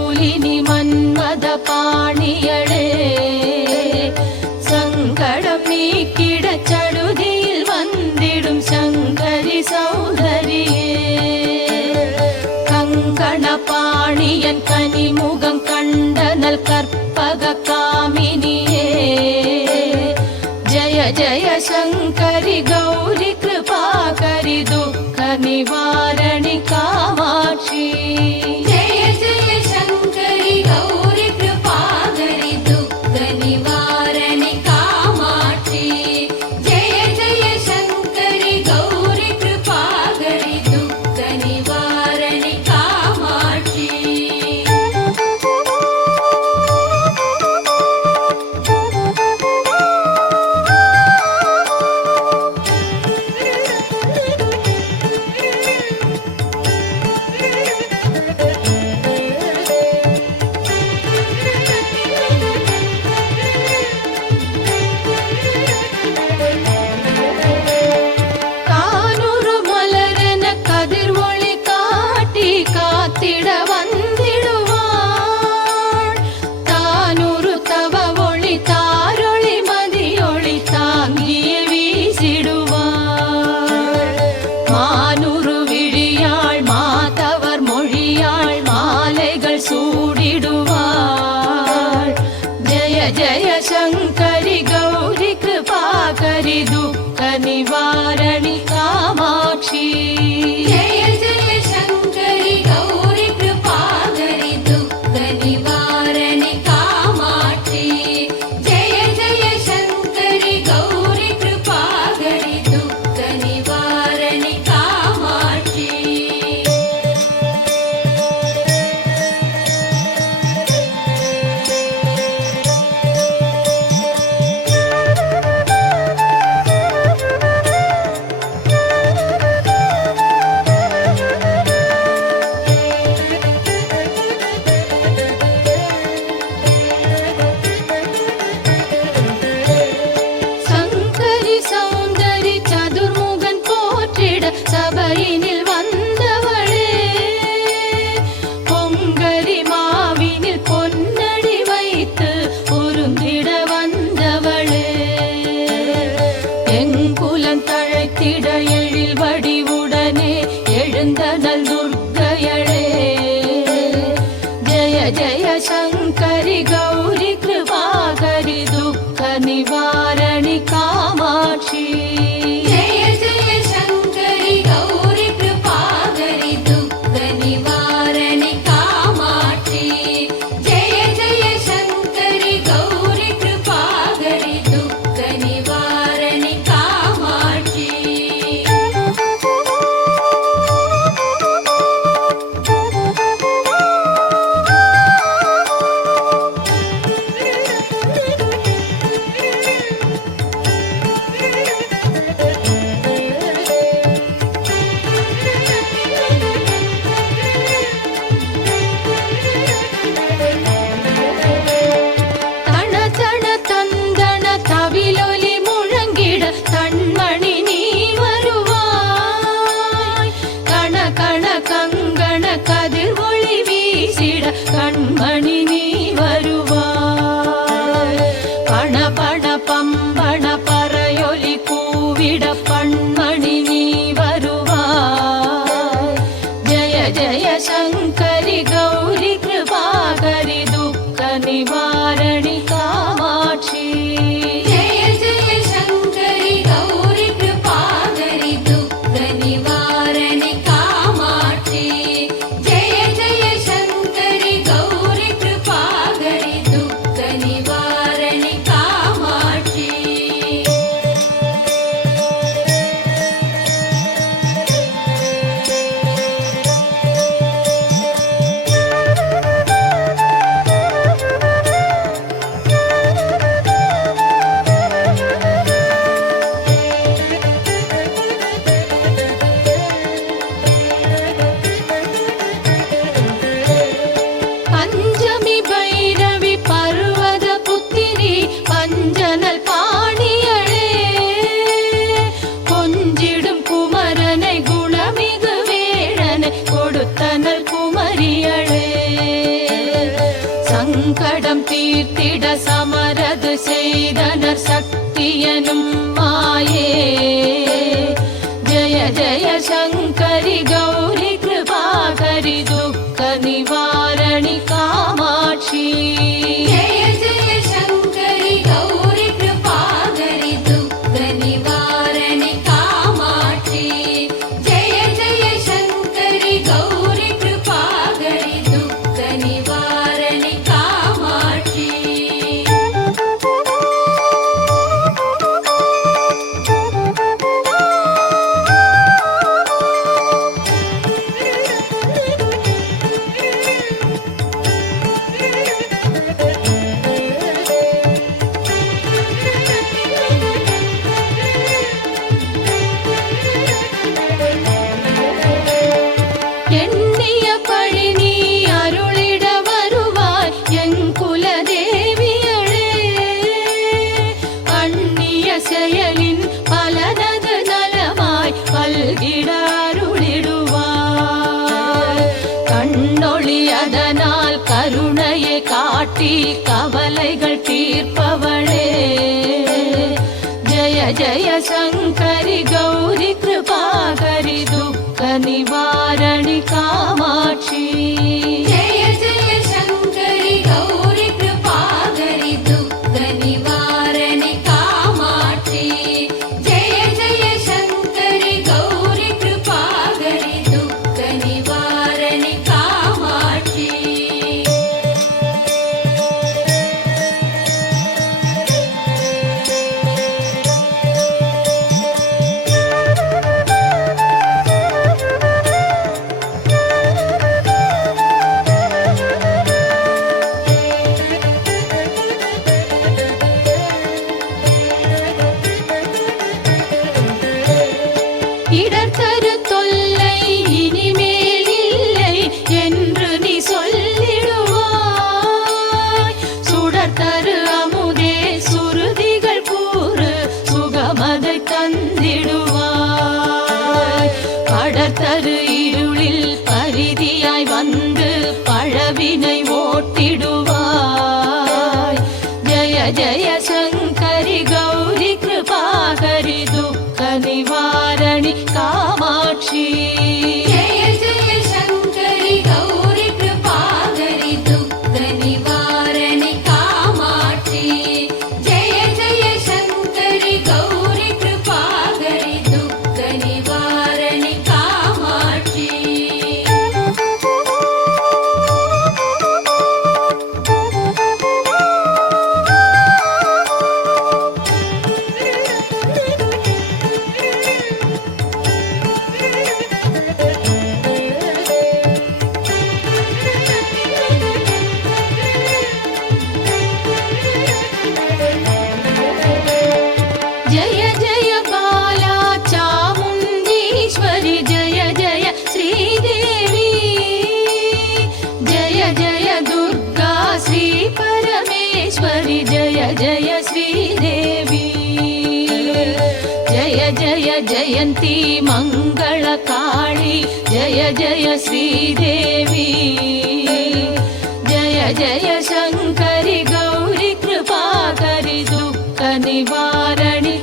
சூலினி மன்மத பாணியளே சங்கடம் நீக்கிட சடுதியில் வந்திடும் சங்கரி சௌந்தரியே கங்கண பாணியன் கனிமுகம் கண்டனல் கற்பக காமினியே जय जय शंकरि गौरी कृपाकरि दुःख निवारणि कामाक्षी जय जय शंकरि गौरी कृपाकरि दुःख निवारणि कामाक्षी जय जय शंकरि गौरी कृपाकरि दुःख निवारणि कामाक्षी जय शंकरि गौरी कृपाकरि दुःख निवारणि कामाक्षी जय जय शंकरि गौरी कृपाकरि दुःख निवारणि कामाक्षी जय जय शंकरि गौरी कृपाकरि दुःख निवारणि कामाक्षी சபையினில் வந்தவளே பொங்கரி மாவினில் பொன்னடி வைத்து பொருந்திட வந்தவளே எங்குலம் தழைத்திட எழில் வடிவுடனே எழுந்தனல் துர்க்கையளே ஜய ஜய சங்கரி கௌரி கிருபாகரி துக்க நிவாரணி காமாட்சி கண்மணி நீ வருவாய் கண கண கங்கண கதிர் ஒளி வீசிட கண்மணி நீ வருவாய் பண பண பம்பண பறையொலி கூவிட பண்மணி நீ வருவாய் ஜய ஜய சங்கரி கௌரி கிருபாகரி துக்க நிவாரணி காமாட்சி கொடுத்தனல் குமரியளே சங்கடம் தீர்த்திட சமரது செய்தனர் சக்தியனும் மாயே. ஜய ஜய சங்கரி கௌரி கிருபாகரி துக்க நிவாரணி காமாட்சி. ஜய ஜய சங்கரி கௌரி கிருபாகரி துக்க நிவாரணி காமாட்சி. ஜய ஜய சங்கரி கௌரி கிருபாகரி துக்க நிவாரணி காமாட்சி. எண்ணிய பழி நீ அருளிட வருவாய் என் குலதேவியளே. அந்நிய செயலின் பலனது நலமாய் பல்கிட அருளிடுவாய். கண்ணொளி அதனால் கருணையை காட்டி கவலைகள் தீர்ப்பவளே. ஜய ஜய சங்கரி கௌரி கிருபாகரி துக்க நிவாரணி காமாட்சி. ஜய ஜய சங்கரி கௌரி கிருபாகரி துக்க நிவாரணி காமாட்சி. ஜய ஜய சங்கரி கௌரி கிருபாகரி துக்க நிவாரணி காமாட்சி. இடர்தரு தொல்லை இனிமேல் இல்லை என்று நீ சொல்லிடுவாய். சுடர்தரு அமுதே சுருதிகள் கூறு சுகமதை தந்திடுவாய். படர்தரு இருளில் பரிதியாய் வந்து பழவினை ஓட்டிடுவாய். ஜய ஜய சங்கரி கௌரி கிருபாகரி துக்க நிவாரணி காமாட்சி. ஜய ஜய சங்கரி கௌரி கிருபாகரி துக்க நிவாரணி காமாட்சி. ஜய ஜய சங்கரி கௌரி கிருபாகரி துக்க நிவாரணி காமாட்சி. जय जय बाला चामुण्डीश्वरि जय जय श्रीदेवी. जय जय दुर्गा श्री परमेश्वरि जय जय श्रीदेवी. जय जय जयन्ती मङ्गलकाळी जय जय श्रीदेवी. जय जय शङ्करि गौरि कृपाकरि दुःख निवारणि